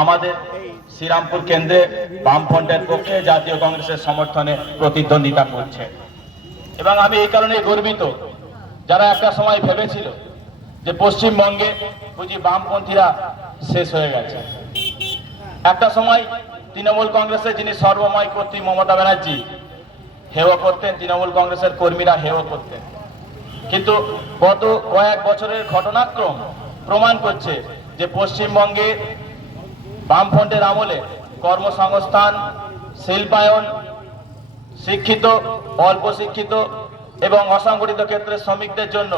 আমাদের শ্রীরামপুর কেন্দ্রে বামফ্রন্টের পক্ষে জাতীয় কংগ্রেসের সমর্থনে প্রতিদ্বন্দ্বিতা করছে। এবং আমি এই কারণে গর্বিত, যারা একটা সময় ভেবেছিল যে পশ্চিমবঙ্গে বুঝি বামপন্থীরা শেষ হয়ে গেছে। একটা সময় তৃণমূল কংগ্রেসের যিনি সর্বময় কর্ত্রী মমতা ব্যানার্জি, হেয় করতেন, তৃণমূল কংগ্রেসের কর্মীরা হেয় করতেন। কিন্তু গত কয়েক বছরের ঘটনাক্রম প্রমাণ করছে যে পশ্চিমবঙ্গে বামফ্রন্টের আমলে কর্মসংস্থান, শিল্পায়ন, শিক্ষিত, অল্প শিক্ষিত এবং অসংগঠিত ক্ষেত্রে শ্রমিকদের জন্য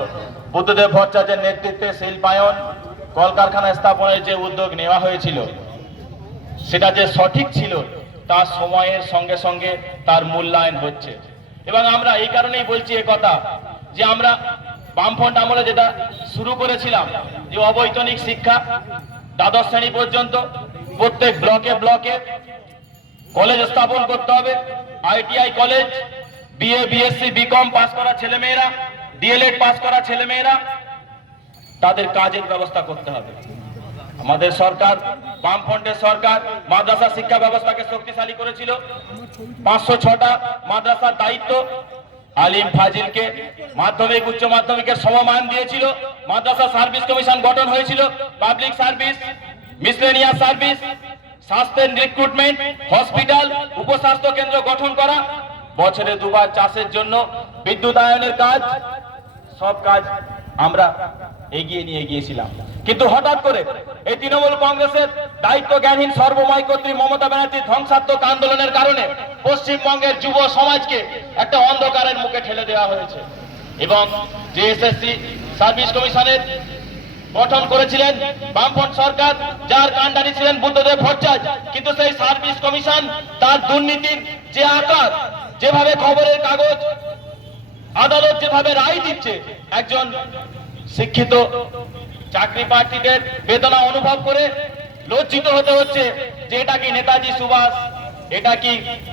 বুদ্ধদেব ভট্টাচার্যের নেতৃত্বে শিল্পায়ন কলকারখানা স্থাপনের যে উদ্যোগ নেওয়া হয়েছিল, সেটা যে সঠিক ছিল, তা সময়ের সঙ্গে সঙ্গে তার মূল্যায়ন হচ্ছে। এবং আমরা এই কারণেই বলছি কথা যে আমরা বামফ্রন্ট আমলে যেটা শুরু করেছিলাম, যে অবৈতনিক শিক্ষা দ্বাদশ শ্রেণি পর্যন্ত প্রত্যেক ব্লকে ব্লকে কলেজ স্থাপন করতে হবে। ITI college, BA, BSc, BCom pass করা ছেলেমেয়েরা, ডিএলএড পাস করা ছেলেমেয়েরা, তাদের কাজের ব্যবস্থা করতে হবে। আমাদের সরকার, বামফ্রন্টের সরকার মাদ্রাসা শিক্ষা ব্যবস্থাকে শক্তিশালী করেছিল। পাঁচশো ছটা মাদ্রাসার দায়িত্ব আলিম ফাজিলকে মাধ্যমিক, উচ্চ মাধ্যমিকের সমমান দিয়েছিল। মাদ্রাসা সার্ভিস কমিশন গঠন হয়েছিল, পাবলিক সার্ভিস। মিসলেনিয়াস সার্ভিস স্বাস্থ্যের রিক্রুটমেন্ট, হসপিটাল, উপস্বাস্থ্য কেন্দ্র গঠন করা, বছরে দুবার চাষের জন্য বিদ্যুতায়নের কাজ, সব কাজ আমরা এগিয়ে নিয়ে গিয়েছিলাম। কিন্তু হঠাৎ করে এই তৃণমূল কংগ্রেসের দায়িত্ব জ্ঞানহীন সর্বময় কর্ত্রী মমতা ব্যানার্জির ধ্বংসাত্মক আন্দোলনের কারণে পশ্চিমবঙ্গের যুব সমাজকে একটা অন্ধকারের মুখে ঠেলে দেওয়া হয়েছে। এবং যে সার্ভিস কমিশনের গঠন করেছিলেন বামফ্রন্ট সরকার, যার কাণ্ডারি ছিলেন বুদ্ধদেব ভট্টাচার্য। কিন্তু সেই সার্ভিস কমিশন, তার দুর্নীতির যে আকার, যেভাবে খবরের কাগজ, আদালত যেভাবে রায় দিচ্ছে, একজন শিক্ষিত চাকরি প্রার্থীদের বেদনা অনুভব করে লজ্জিত হতে হচ্ছে যে এটা কি নেতাজি সুভাষ, এটা কি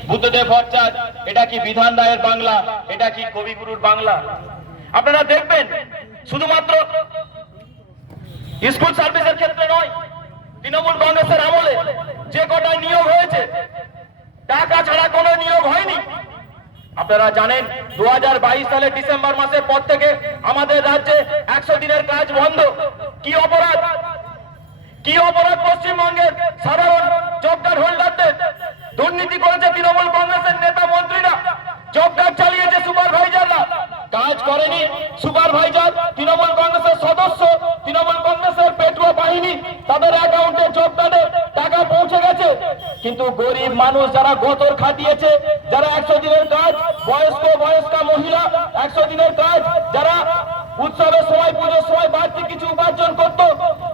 বুদ্ধদেব ভট্টাচার্য, এটা কি বিধান রায়ের বাংলা, এটা কি কবিগুরুর বাংলা? আপনারা দেখবেন, শুধুমাত্র স্কুল সার্ভিসের ক্ষেত্রে নয়, তৃণমূল কংগ্রেসের আমলে যে কটা নিয়োগ হয়েছে, টাকা ছাড়া কোনো নিয়োগ হয়নি। আপনারা জানেন দু সালের ডিসেম্বর মাসের পর থেকে আমাদের রাজ্যে একশো দিনের কাজ বন্ধ। কি অপরাধ? কি অপরাধ পশ্চিমবঙ্গের সাধারণ জব হোল্ডারদের? দুর্নীতি করেছে তৃণমূল কংগ্রেসের নেতা মন্ত্রীরা। জব চালিয়েছে সুপারভাইজাররা। কাজ করেনি সুপারভাইজার তৃণমূল কংগ্রেসের সদস্য তৃণমূল কংগ্রেসের পেটুয়া বাহিনী তাদের অ্যাকাউন্টে জব কার্ডে টাকা পৌঁছে গেছে কিন্তু গরিব মানুষ যারা গোতর খাটিয়েছে, যারা একশো দিনের কাজ, বয়স্ক, বয়স্কা মহিলা, একশো দিনের কাজ, যারা উৎসবের সময়, পুজোর সময় বাড়তি কিছু উপার্জন করত,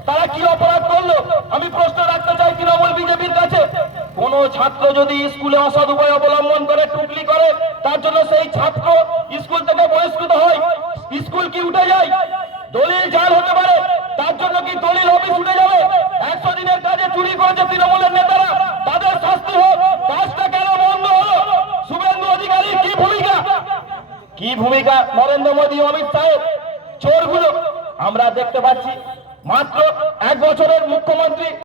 তারা কি অপরাধ করল? আমি প্রশ্ন রাখতে চাই তৃণমূল বিজেপির কাছে। কোন ছাত্র যদি স্কুলে অসৎ উপায় অবলম্বন করে, টুকলি করে, তার জন্য সেই ছাত্র স্কুল থেকে বহিষ্কৃত হয়। স্কুল কি উঠে যায়? দলিল জাল হতে পারে, তার জন্য কি দলিল অফিস উঠে যাবে? একশো দিনের কাজে চুরি করেছে তৃণমূলের নেতারা তাদের শাস্তি হোক কাজটা কেন বন্ধ হলো শুভেন্দু অধিকারীর কি ভূমিকা কি ভূমিকা নরেন্দ্র মোদী অমিত শাহের চোরগুলো। আমরা দেখতে পাচ্ছি মাত্র এক বছরের মুখ্যমন্ত্রী